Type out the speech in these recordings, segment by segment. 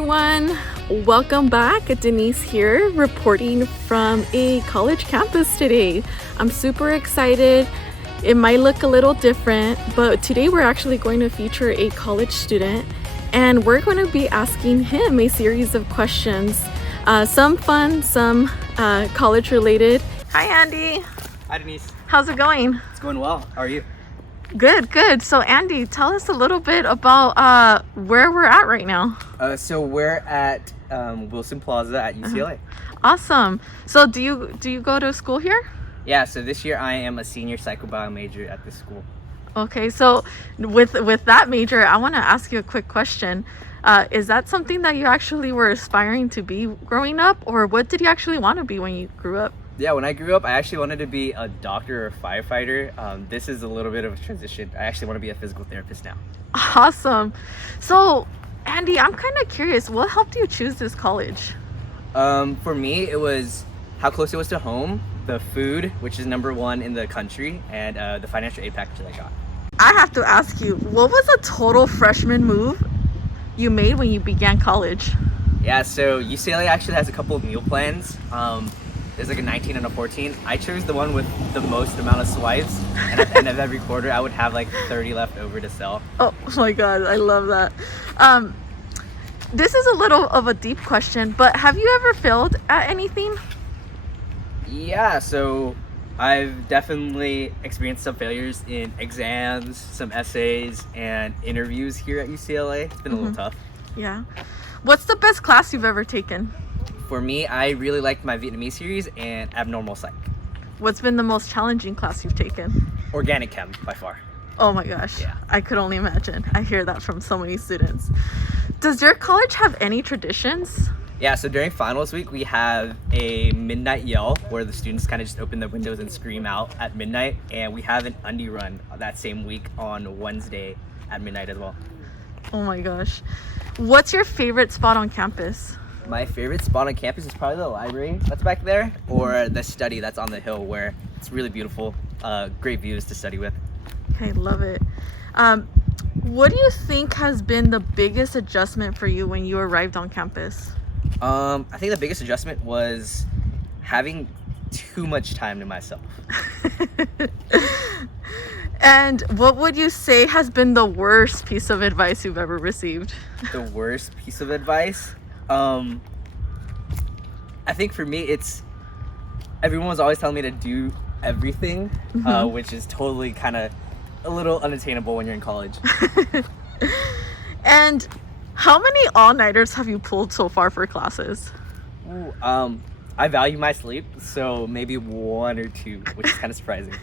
everyone. Welcome back. Denisse here, reporting from a college campus today. I'm super excited. It might look a little different, but today we're actually going to feature a college student, and we're going to be asking him a series of questions, some fun, some college related. Hi, Andy. Hi, Denisse. How's it going? It's going well. How are you? Good. So Andy, tell us a little bit about where we're at right now. So we're at Wilson Plaza at UCLA. Awesome. So do you go to school here? Yeah, so this year I am a senior psychobio major at this school. Okay, so with that major, I want to ask you a quick question. Is that something that you actually were aspiring to be growing up, or what did you actually want to be when you grew up? Yeah, when I grew up, I actually wanted to be a doctor or a firefighter. This is a little bit of a transition. I actually want to be a physical therapist now. Awesome. So, Andy, I'm kind of curious, what helped you choose this college? For me, it was how close it was to home, the food, which is #1 in the country, and the financial aid package that I got. I have to ask you, what was a total freshman move you made when you began college? Yeah, so UCLA actually has a couple of meal plans. There's like a 19 and a 14. I chose the one with the most amount of swipes, and at the end of every quarter I would have like 30 left over to sell. Oh my god, I love that. This is a little of a deep question, but have you ever failed at anything? Yeah, so I've definitely experienced some failures in exams, some essays, and interviews here at UCLA. It's been a little tough. Yeah. What's the best class you've ever taken? For me, I really liked my Vietnamese series and abnormal psych. What's been the most challenging class you've taken? Organic chem, by far. Oh my gosh. Yeah. I could only imagine. I hear that from so many students. Does your college have any traditions? Yeah, so during finals week, we have a midnight yell where the students kind of just open their windows and scream out at midnight. And we have an undie run that same week on Wednesday at midnight as well. Oh my gosh. What's your favorite spot on campus? My favorite spot on campus is probably the library that's back there, or the study that's on the hill where it's really beautiful, great views to study with. Okay, love it. What do you think has been the biggest adjustment for you when you arrived on campus? I think the biggest adjustment was having too much time to myself. And what would you say has been the worst piece of advice you've ever received? The worst piece of advice? I think for me, it's everyone was always telling me to do everything, which is totally kind of a little unattainable when you're in college. And how many all-nighters have you pulled so far for classes? Ooh, I value my sleep, so maybe 1 or 2, which is kind of surprising.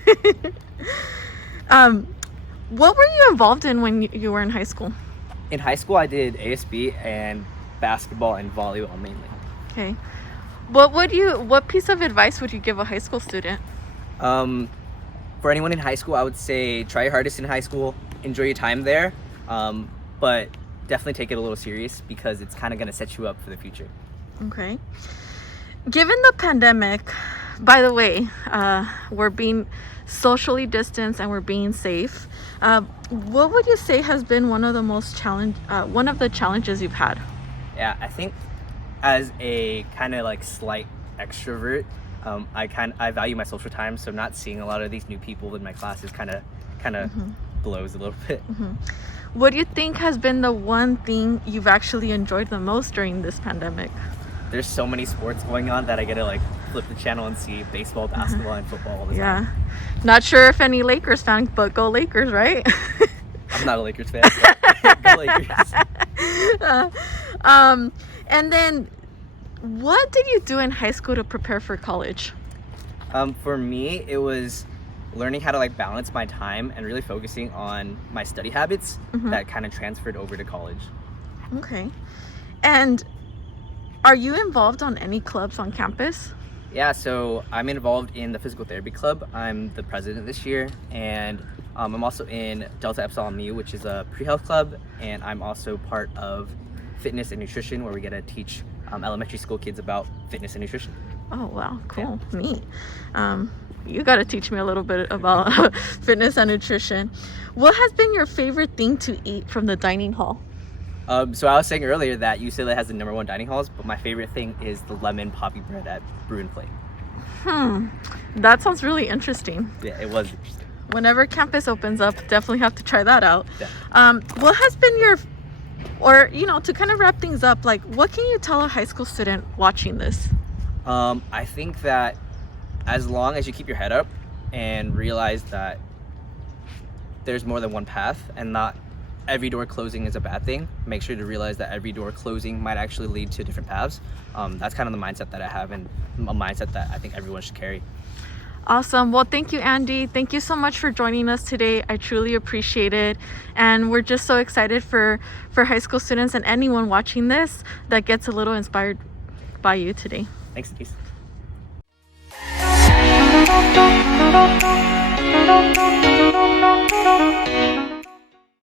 What were you involved in when you were in high school? In high school, I did ASB and basketball and volleyball mainly. Okay. What piece of advice would you give a high school student? For anyone in high school, I would say try your hardest in high school, enjoy your time there, but definitely take it a little serious because it's kind of going to set you up for the future. Okay. Given the pandemic, by the way, we're being socially distanced and we're being safe. What would you say has been one of the challenges you've had? Yeah, I think as a kind of like slight extrovert, I value my social time, so not seeing a lot of these new people in my classes kind of blows a little bit. What do you think has been the one thing you've actually enjoyed the most during this pandemic? There's so many sports going on that I get to like flip the channel and see baseball, basketball, and football all the time. Yeah. Not sure if any Lakers fan, but go Lakers, right? I'm not a Lakers fan. Go Lakers. And then what did you do in high school to prepare for college? For me, it was learning how to like balance my time and really focusing on my study habits that kind of transferred over to college. Okay. And are you involved on any clubs on campus? Yeah, so I'm involved in the physical therapy club. I'm the president this year, and I'm also in Delta Epsilon Mu, which is a pre-health club, and I'm also part of fitness and nutrition, where we get to teach elementary school kids about fitness and nutrition. Oh wow, cool. Yeah. Neat. You got to teach me a little bit about fitness and nutrition. What has been your favorite thing to eat from the dining hall? So I was saying earlier that UCLA has the #1 dining halls, but my favorite thing is the lemon poppy bread at Brew and Plate. That sounds really interesting. Yeah, it was interesting. Whenever campus opens up, definitely have to try that out. Yeah. What has been your, or to kind of wrap things up, like what can you tell a high school student watching this? I think that as long as you keep your head up and realize that there's more than one path and not every door closing is a bad thing, make sure to realize that every door closing might actually lead to different paths. That's kind of the mindset that I have, and a mindset that I think everyone should carry. Awesome. Well, thank you, Andy. Thank you so much for joining us today. I truly appreciate it. And we're just so excited for high school students and anyone watching this that gets a little inspired by you today. Thanks, Denisse.